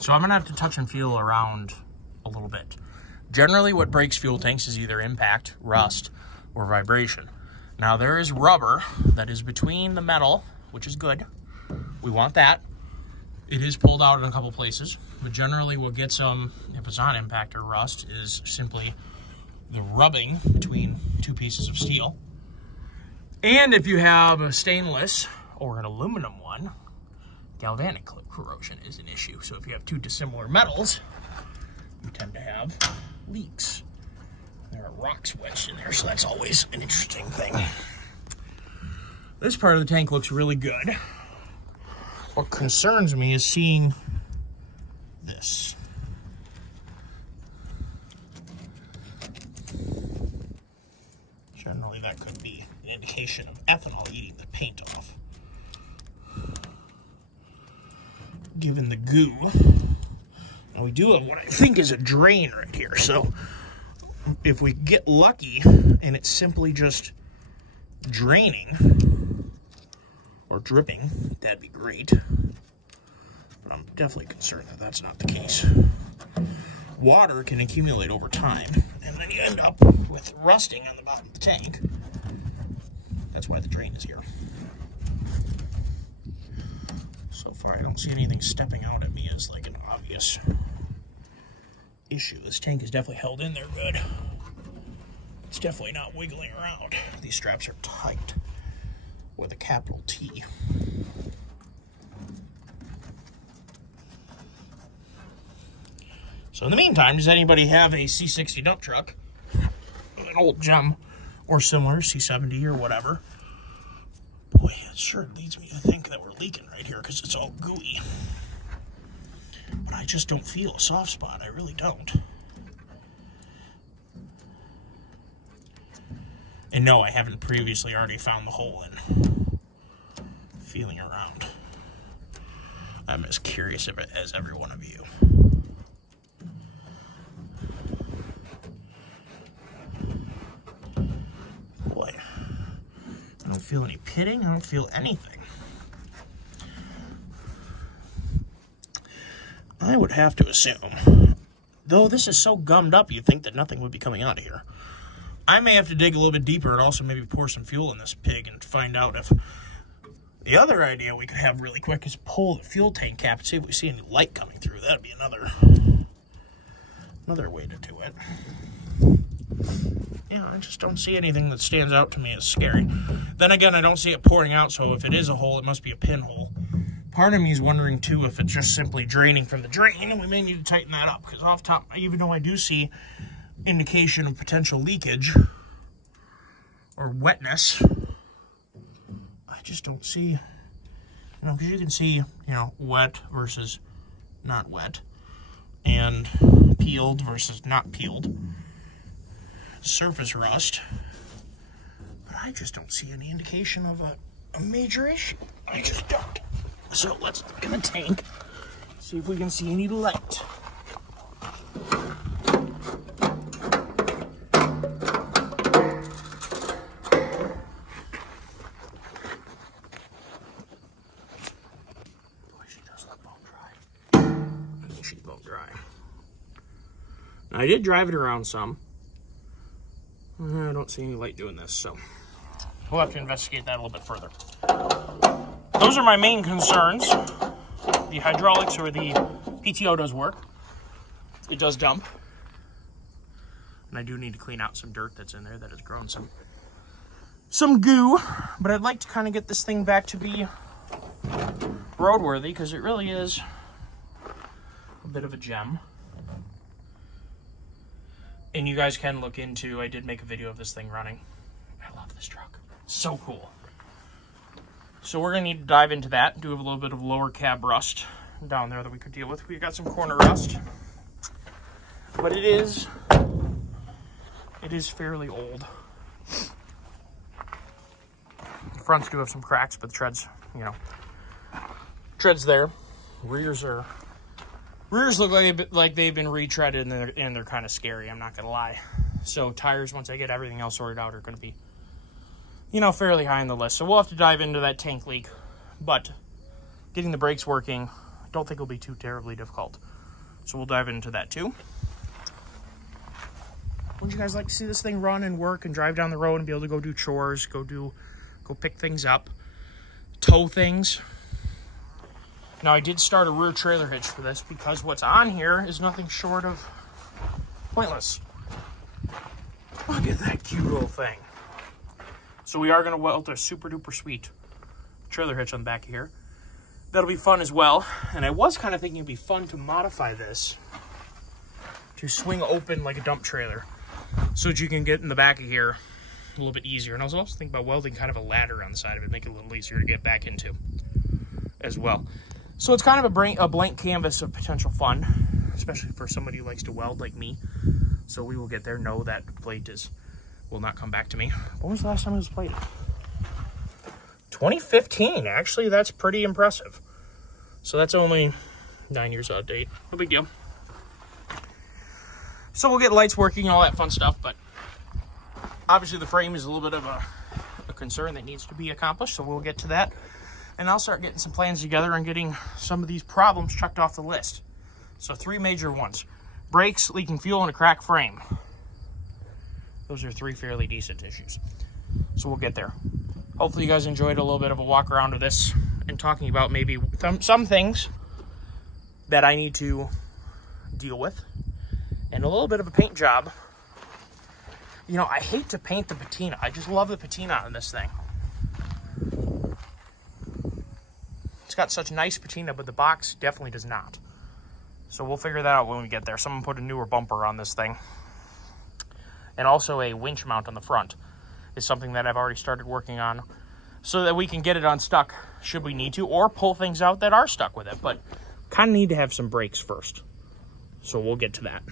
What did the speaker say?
So I'm gonna have to touch and feel around a little bit. Generally, what breaks fuel tanks is either impact, rust, or vibration. Now, there is rubber that is between the metal, which is good. We want that. It is pulled out in a couple places, but generally we'll get some, if it's on impact or rust, is simply the rubbing between two pieces of steel. And if you have a stainless or an aluminum one, galvanic corrosion is an issue. So if you have two dissimilar metals, you tend to have leaks. There are rocks wedged in there, so that's always an interesting thing. This part of the tank looks really good. What concerns me is seeing this. Generally, that could be an indication of ethanol eating the paint off. Given the goo. Now, we do have what I think is a drain right here, so if we get lucky and it's simply just draining or dripping, that'd be great. But I'm definitely concerned that that's not the case. Water can accumulate over time, and then you end up with rusting on the bottom of the tank. That's why the drain is here. So far, I don't see anything stepping out at me as like an obvious issue. This tank is definitely held in there good. It's definitely not wiggling around. These straps are tight with a capital T. So in the meantime, does anybody have a C60 dump truck, an old gem or similar, C70 or whatever? Boy, it sure leads me to think that we're leaking right here because it's all gooey. But I just don't feel a soft spot. I really don't. And no, I haven't previously already found the hole in feeling around. I'm as curious as every one of you. Boy, I don't feel any pitting. I don't feel anything. I would have to assume, though this is so gummed up, you'd think that nothing would be coming out of here. I may have to dig a little bit deeper and also maybe pour some fuel in this pig and find out if... The other idea we could have really quick is pull the fuel tank cap and see if we see any light coming through. That'd be another way to do it. Yeah, I just don't see anything that stands out to me as scary. Then again, I don't see it pouring out, so if it is a hole, it must be a pinhole. Part of me is wondering, too, if it's just simply draining from the drain, and we may need to tighten that up, because off top, even though I do see indication of potential leakage or wetness, I just don't see, because you can see, wet versus not wet, and peeled versus not peeled, surface rust, but I just don't see any indication of a major issue. I just don't. So let's look in the tank, see if we can see any light. I did drive it around some. I don't see any light doing this, so we'll have to investigate that a little bit further. Those are my main concerns. The hydraulics or the PTO does work. It does dump. And I do need to clean out some dirt that's in there that has grown some goo. But I'd like to kind of get this thing back to be roadworthy because it really is a bit of a gem. And you guys can look into, I did make a video of this thing running. I love this truck. So cool. So we're going to need to dive into that, do a little bit of lower cab rust down there that we could deal with. We've got some corner rust. But it is fairly old. The fronts do have some cracks, but the treads, treads there. Rears look like they've been retreaded, and they're kind of scary, I'm not going to lie. So tires, once I get everything else sorted out, are going to be, fairly high on the list. So we'll have to dive into that tank leak. But getting the brakes working, don't think it'll be too terribly difficult. So we'll dive into that too. Wouldn't you guys like to see this thing run and work and drive down the road and be able to go do chores, go pick things up, tow things? Now, I did start a rear trailer hitch for this because what's on here is nothing short of pointless. Look at that cute little thing. So we are going to weld a super duper sweet trailer hitch on the back of here. That'll be fun as well. And I was kind of thinking it'd be fun to modify this to swing open like a dump trailer so that you can get in the back of here a little bit easier. And I was also thinking about welding kind of a ladder on the side of it, make it a little easier to get back into as well. So it's kind of a blank canvas of potential fun, especially for somebody who likes to weld like me. So we will get there. No, that plate will not come back to me. When was the last time it was plated? 2015. Actually, that's pretty impressive. So that's only 9 years out of date. No big deal. So we'll get lights working and all that fun stuff, but obviously the frame is a little bit of a concern that needs to be accomplished, so we'll get to that. And I'll start getting some plans together and getting some of these problems checked off the list. So 3 major ones: brakes, leaking fuel, and a cracked frame. Those are 3 fairly decent issues. So we'll get there. Hopefully you guys enjoyed a little bit of a walk around of this and talking about maybe some things that I need to deal with and a little bit of a paint job. You know, I hate to paint the patina. I just love the patina on this thing. It's got such nice patina, but the box definitely does not. So we'll figure that out when we get there. Someone put a newer bumper on this thing. And also a winch mount on the front is something that I've already started working on so that we can get it unstuck should we need to, or pull things out that are stuck with it. But kind of need to have some brakes first. So we'll get to that.